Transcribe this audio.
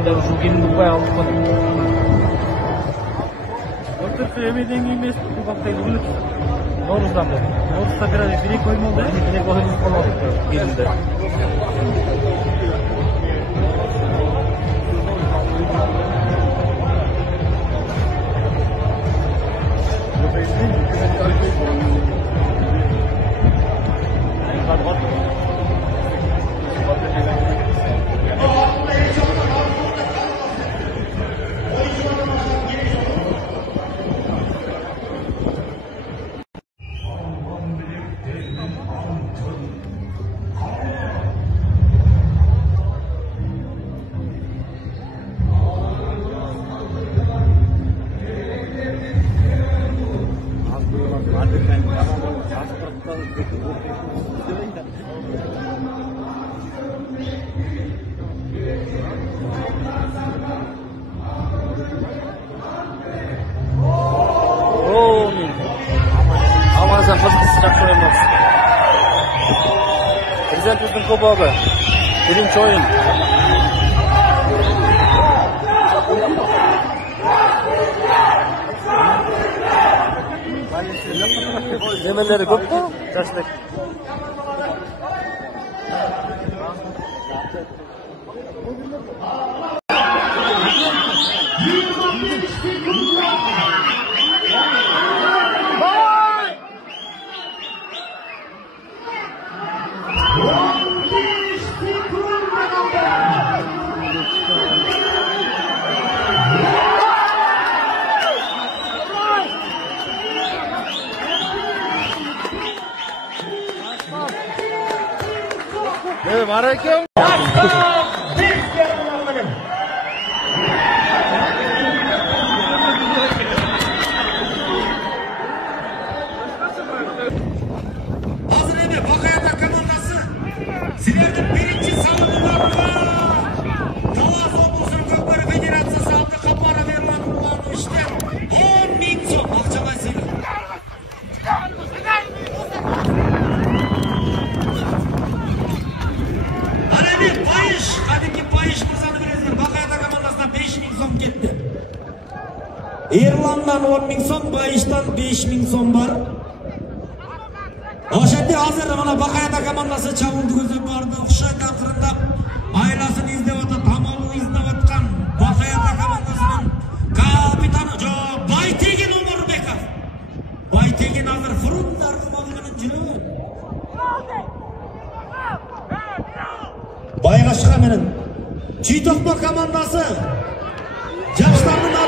анда ушу келип укпай алдык. Былтыркы эмеден кийин эмес, бул бактайы үлүп. Нооруздан бери. Ноорузда бир-эки ойын болду, бир-эки ойын болмады келинде. Amazon kızgısı жақсы ойнамыз. Президентіміздің кубогы. Birinci oyun. Nemeleri көп қой? Жастық. Aleyküm. Ирланддан 10.000 сом, Байыштан 5.000 сом бар. Ошенде азыр мына Бакаята командасы чабуулду көздөп барды, окшойт акырындап айласын издеп атат, тамагын издеп аткан Бакаята командасынын капитаны Байтеген Омурбеков. Байтеген азыр фронт аркылы менен жүрөт. Байгашка менен Читокпо командасы жаштардын